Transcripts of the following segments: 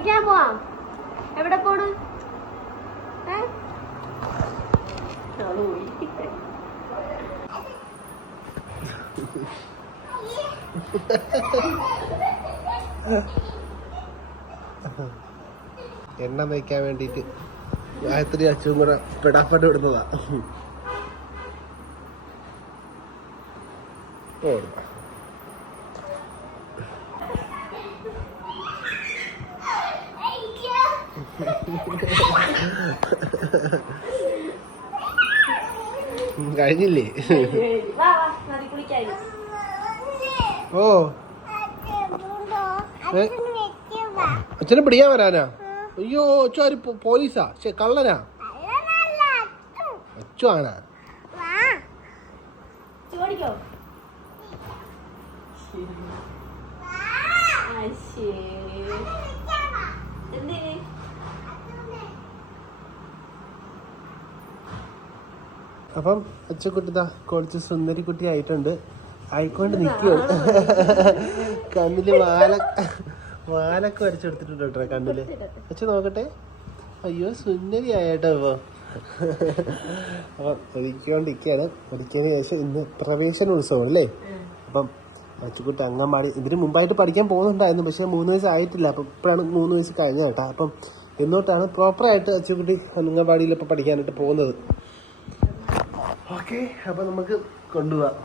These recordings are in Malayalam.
കുളിക്കാൻ പോവാം. എവിടെ പോണ്? എണ്ണ നയിക്കാൻ വേണ്ടിട്ട് ഗായത്രി അച്ഛനും കൂടെ പെടാപ്പാട്ട് വിടുന്നതാ. കഴിഞ്ഞില്ലേ? ഓ അച്ഛനെ പിടിക്കാൻ വരാനാ? അയ്യോ അച്ഛൻ ആര്? പോലീസാ? കള്ളനാ? അച്ചു ആണാ? അപ്പം അച്ചുകുട്ടിതാ കുറച്ച് സുന്ദരി കുട്ടി ആയിട്ടുണ്ട്. ആയിക്കൊണ്ട് നിൽക്കുകയാണ്. കണ്ണില് വാലൊക്കെ വരച്ചെടുത്തിട്ടുണ്ട് കേട്ടോ കണ്ണില്. അച്ഛൻ നോക്കട്ടെ. അയ്യോ സുന്ദരി ആയിട്ടോ ഇപ്പൊ. അപ്പം ഒരുക്കിക്കൊണ്ടിരിക്കുകയാണ്. ഒരുക്കിയതിന് ശേഷം ഇന്ന് പ്രവേശനോത്സവം അല്ലേ? അപ്പം അച്ചുകുട്ടി അംഗൻവാടി ഇതിന് മുമ്പായിട്ട് പഠിക്കാൻ പോകുന്നുണ്ടായിരുന്നു. പക്ഷെ 3 വയസ്സ് ആയിട്ടില്ല. അപ്പം ഇപ്പോഴാണ് 3 വയസ്സ് കഴിഞ്ഞ കേട്ടോ. അപ്പം എന്നോട്ടാണ് പ്രോപ്പറായിട്ട് അച്ചുകുട്ടി അംഗൻവാടിയിൽ ഇപ്പം പഠിക്കാനായിട്ട് പോകുന്നത്. ഓക്കെ, അപ്പം നമുക്ക് കൊണ്ടുപോവാം.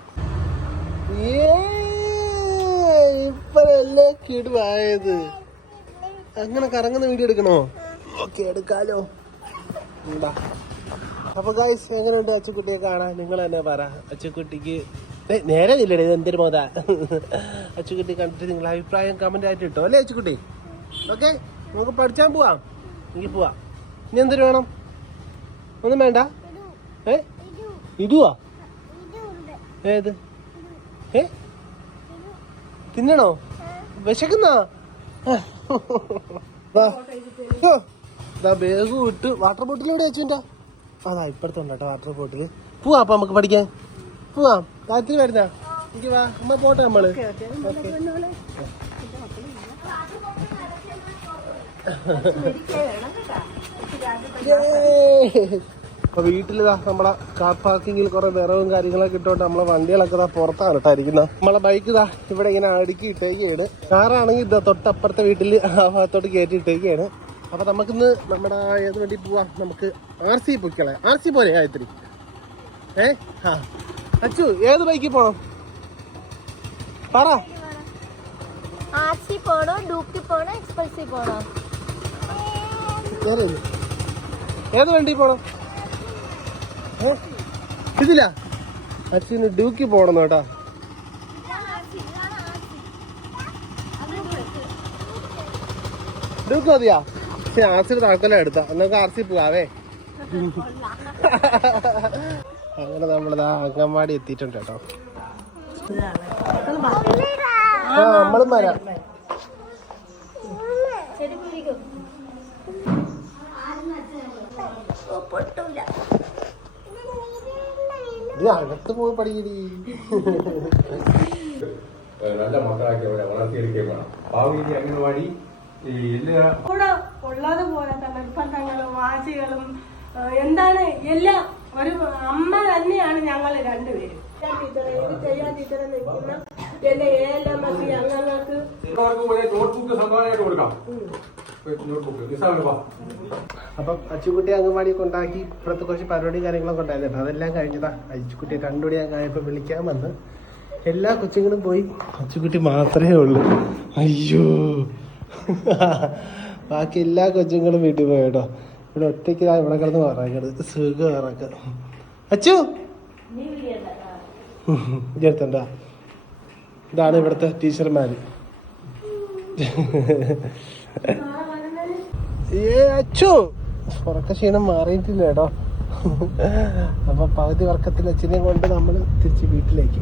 ഇപ്പഴല്ലേ കിടുവായത്. അങ്ങനെ കറങ്ങുന്ന വീഡിയോ എടുക്കണോ? ഓക്കെ, എടുക്കാലോ. അപ്പൊ ഗൈസ്, എങ്ങനെയുണ്ട് അച്ചുകുട്ടിയെ കാണാൻ? നിങ്ങൾ തന്നെ പറ. അച്ചുകുട്ടിക്ക് നേരെ ഇല്ലടേ, ഇത് എന്തൊരു മോതാ. അച്ചുകുട്ടി കണ്ടിട്ട് നിങ്ങൾ അഭിപ്രായം കമന്റ് ആയിട്ട് ഇട്ടോ അല്ലേ അച്ചുകുട്ടി? ഓക്കെ, നമുക്ക് പഠിച്ചാൻ പോവാം. എനിക്ക് പോവാം. ഇനി എന്തൊരു വേണം? ഒന്നും വേണ്ട. ഇടുവാ? ഏത്? തിന്നണോ? വിശക്കുന്ന ബേഗ് വിട്ട്. വാട്ടർ ബോട്ടിൽ എവിടെ വെച്ചുണ്ടാ? അതാ ഇപ്പഴത്തുണ്ട് കേട്ടോ വാട്ടർ ബോട്ടില്. പോവാ അപ്പൊ നമുക്ക് പഠിക്കാൻ. പോവാം. രാത്രി വരുന്ന എനിക്ക് വാ. അമ്മ പോട്ടെ നമ്മള്. അപ്പൊ വീട്ടിലിതാ നമ്മളെ കാർ പാർക്കിങ്ങിൽ കുറെ വിറവും കാര്യങ്ങളൊക്കെ ഇട്ടോണ്ട് നമ്മളെ വണ്ടികളൊക്കെ ഇതാ പുറത്താണ് ഇട്ടായിരിക്കുന്നത്. നമ്മളെ ബൈക്ക് ഇതാ ഇവിടെ ഇങ്ങനെ അടുക്കി ഇട്ടേക്കാണ്. കാറാണെങ്കിൽ ഇതാ തൊട്ടപ്പുറത്തെ വീട്ടിൽ ആ ഭാഗത്തോട്ട് കയറ്റി ഇട്ടേക്കാണ്. അപ്പൊ നമുക്കിന്ന് നമ്മുടെ ഏത് വണ്ടി പോവാം? നമുക്ക് RC പൊയ്ക്കളെ. RC പോലെ ഗായത്രി. അച്ചു ഏത് ബൈക്കിൽ പോണം പറ. RC പോണോ, ഡൂക്കി പോണോ, എക്സ്പൾസീവ് പോണോ? ഏത് വണ്ടി പോണം? ഇതില്ല, അച്ഛന് ഡ്യൂക്കി പോണം കേട്ടാ. ഡ്യൂക്ക് മതിയാ? പക്ഷെ RC താക്കല എടുത്താ. നമുക്ക് RC പോവാവേ. അങ്ങനെ നമ്മളിതാ അംഗൻവാടി എത്തിയിട്ടുണ്ട് കേട്ടോ. നമ്മളും വരാം. അകത്ത് പോയി പഠിക്കടി. നല്ല മക്കളാക്കി അവരെ വളർത്തിയെടുക്കുകയും വേണം. ഭാവിയിൽ അംഗൻവാടി കൂടെ ഉള്ളത് പോലെ തന്നെ നിർബന്ധങ്ങളും വാശികളും എന്താണ് എല്ലാം ഒരു അമ്മ തന്നെയാണ് ഞങ്ങൾ രണ്ടുപേരും. ചെയ്യാൻ ടീച്ചറെ നിൽക്കുന്ന എന്റെ ALMS അംഗങ്ങൾക്ക് നോട്ട്ബുക്ക് സമ്മാനമായിട്ട് കൊടുക്കാം. അപ്പം അച്ചുകുട്ടി അംഗൻവാടി കൊണ്ടാക്കി ഇപ്പുറത്ത് കുറച്ച് പരിപാടി കാര്യങ്ങളൊക്കെ ഉണ്ടായിരുന്നു. അതെല്ലാം കഴിഞ്ഞതാ. അച്ചുകുട്ടി 2 മണിയായപ്പോൾ വിളിക്കാൻ വന്ന് എല്ലാ കൊച്ചുങ്ങളും പോയി. അച്ചുകുട്ടി മാത്രമേ ഉള്ളൂ. അയ്യോ, ബാക്കി എല്ലാ കൊച്ചുങ്ങളും വീട്ടിൽ പോയി കേട്ടോ. ഇവിടെ ഒറ്റയ്ക്ക് ഇവിടെ കിടന്ന് പറയുന്നത് സുഖം ഇറക്ക. അച്ചു ഇതെടുത്തണ്ട. ഇതാണ് ഇവിടുത്തെ ടീച്ചർമാര്. അച്ചു ഉറക്ക ക്ഷീണം മാറിയിട്ടില്ല കേട്ടോ. അപ്പൊ പകുതി വർക്കത്തിൽ അച്ഛനെ കൊണ്ട് നമ്മൾ തിരിച്ച് വീട്ടിലേക്ക്.